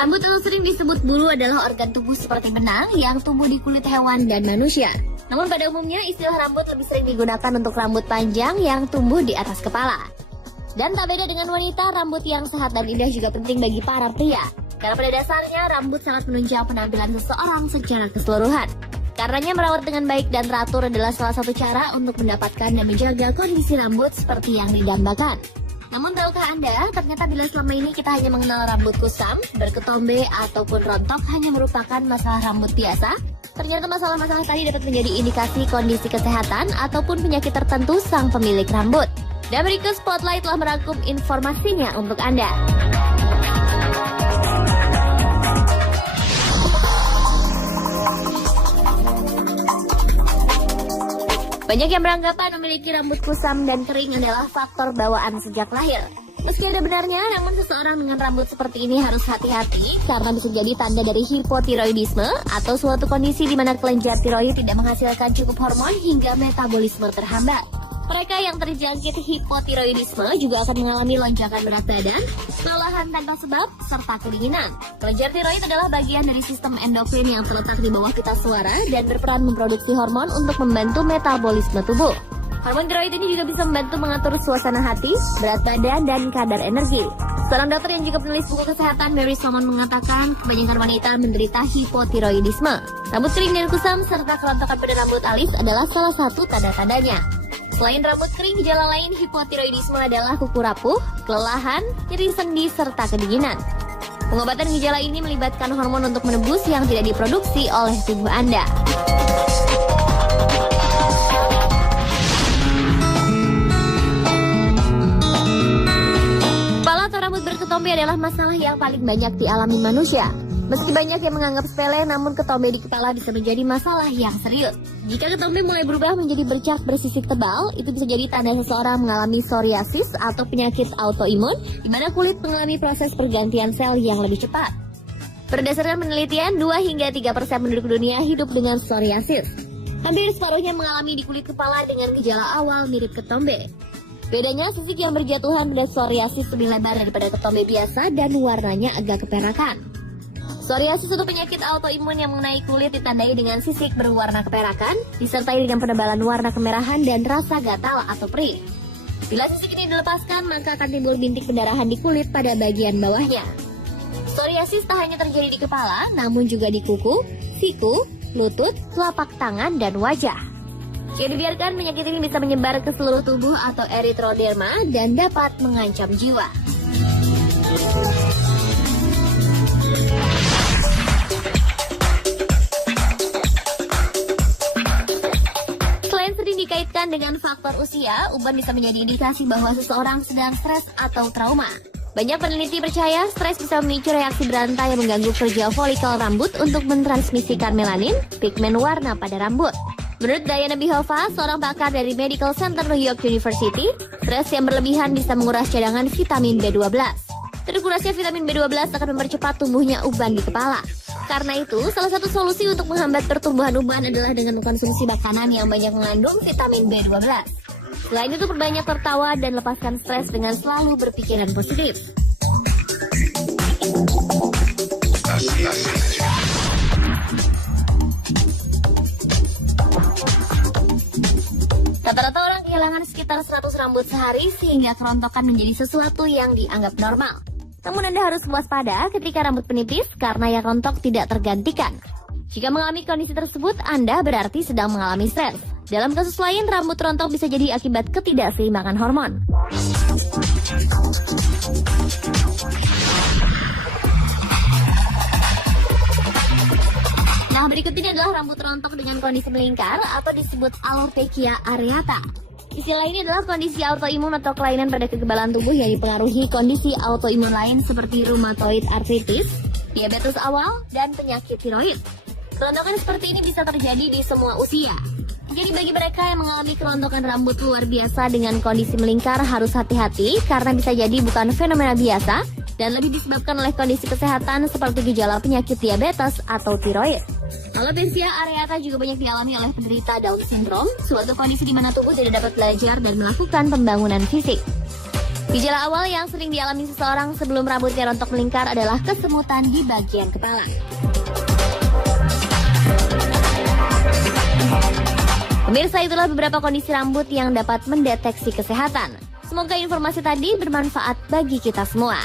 Rambut atau sering disebut bulu adalah organ tubuh seperti benang yang tumbuh di kulit hewan dan manusia. Namun pada umumnya istilah rambut lebih sering digunakan untuk rambut panjang yang tumbuh di atas kepala. Dan tak beda dengan wanita, rambut yang sehat dan indah juga penting bagi para pria. Karena pada dasarnya rambut sangat menunjang penampilan seseorang secara keseluruhan. Karenanya merawat dengan baik dan teratur adalah salah satu cara untuk mendapatkan dan menjaga kondisi rambut seperti yang didambakan. Namun tahukah Anda, ternyata bila selama ini kita hanya mengenal rambut kusam, berketombe, ataupun rontok hanya merupakan masalah rambut biasa, ternyata masalah-masalah tadi dapat menjadi indikasi kondisi kesehatan ataupun penyakit tertentu sang pemilik rambut. Dan berikut Spotlight telah merangkum informasinya untuk Anda. Banyak yang beranggapan memiliki rambut kusam dan kering adalah faktor bawaan sejak lahir. Meski ada benarnya, namun seseorang dengan rambut seperti ini harus hati-hati karena bisa jadi tanda dari hipotiroidisme atau suatu kondisi di mana kelenjar tiroid tidak menghasilkan cukup hormon hingga metabolisme terhambat. Mereka yang terjangkit hipotiroidisme juga akan mengalami lonjakan berat badan, kelelahan tanpa sebab, serta kedinginan. Kelenjar tiroid adalah bagian dari sistem endokrin yang terletak di bawah pita suara dan berperan memproduksi hormon untuk membantu metabolisme tubuh. Hormon tiroid ini juga bisa membantu mengatur suasana hati, berat badan, dan kadar energi. Seorang dokter yang juga penulis buku kesehatan, Mary Solomon, mengatakan kebanyakan wanita menderita hipotiroidisme. Rambut kering dan kusam serta kerontokan pada rambut alis adalah salah satu tanda-tandanya. Selain rambut kering, gejala lain hipotiroidisme adalah kuku rapuh, kelelahan, nyeri sendi, serta kedinginan. Pengobatan gejala ini melibatkan hormon untuk menebus yang tidak diproduksi oleh tubuh Anda. Kepala atau rambut berketombe adalah masalah yang paling banyak dialami manusia. Meski banyak yang menganggap sepele, namun ketombe di kepala bisa menjadi masalah yang serius. Jika ketombe mulai berubah menjadi bercak bersisik tebal, itu bisa jadi tanda seseorang mengalami psoriasis atau penyakit autoimun, di mana kulit mengalami proses pergantian sel yang lebih cepat. Berdasarkan penelitian, 2 hingga 3% penduduk dunia hidup dengan psoriasis. Hampir separuhnya mengalami di kulit kepala dengan gejala awal mirip ketombe. Bedanya, sisik yang berjatuhan pada psoriasis lebih lebar daripada ketombe biasa dan warnanya agak keperakan. Psoriasis atau penyakit autoimun yang mengenai kulit ditandai dengan sisik berwarna keperakan, disertai dengan penebalan warna kemerahan dan rasa gatal atau perih. Bila sisik ini dilepaskan, maka akan timbul bintik pendarahan di kulit pada bagian bawahnya. Psoriasis tak hanya terjadi di kepala, namun juga di kuku, siku, lutut, telapak tangan, dan wajah. Jika dibiarkan, penyakit ini bisa menyebar ke seluruh tubuh atau erythroderma dan dapat mengancam jiwa. Dikaitkan dengan faktor usia, uban bisa menjadi indikasi bahwa seseorang sedang stres atau trauma. Banyak peneliti percaya stres bisa memicu reaksi berantai yang mengganggu kerja folikel rambut untuk mentransmisikan melanin, pigmen warna pada rambut. Menurut Diana Bihova, seorang pakar dari Medical Center New York University, stres yang berlebihan bisa menguras cadangan vitamin B12. Terkurasnya vitamin B12 akan mempercepat tumbuhnya uban di kepala. Karena itu, salah satu solusi untuk menghambat pertumbuhan uban adalah dengan mengkonsumsi makanan yang banyak mengandung vitamin B12. Selain itu, perbanyak tertawa dan lepaskan stres dengan selalu berpikiran positif. Rata-rata orang kehilangan sekitar 100 rambut sehari sehingga kerontokan menjadi sesuatu yang dianggap normal. Namun Anda harus waspada ketika rambut menipis karena yang rontok tidak tergantikan. Jika mengalami kondisi tersebut, Anda berarti sedang mengalami stres. Dalam kasus lain, rambut rontok bisa jadi akibat ketidakseimbangan hormon. Nah, berikut ini adalah rambut rontok dengan kondisi melingkar atau disebut alopecia areata. Istilah ini adalah kondisi autoimun atau kelainan pada kekebalan tubuh yang dipengaruhi kondisi autoimun lain seperti rheumatoid arthritis, diabetes awal, dan penyakit tiroid. Kerontokan seperti ini bisa terjadi di semua usia. Jadi bagi mereka yang mengalami kerontokan rambut luar biasa dengan kondisi melingkar harus hati-hati karena bisa jadi bukan fenomena biasa dan lebih disebabkan oleh kondisi kesehatan seperti gejala penyakit diabetes atau tiroid. Alopecia areata juga banyak dialami oleh penderita Down syndrome, suatu kondisi di mana tubuh tidak dapat belajar dan melakukan pembangunan fisik. Gejala awal yang sering dialami seseorang sebelum rambutnya rontok melingkar adalah kesemutan di bagian kepala. Pemirsa, itulah beberapa kondisi rambut yang dapat mendeteksi kesehatan. Semoga informasi tadi bermanfaat bagi kita semua.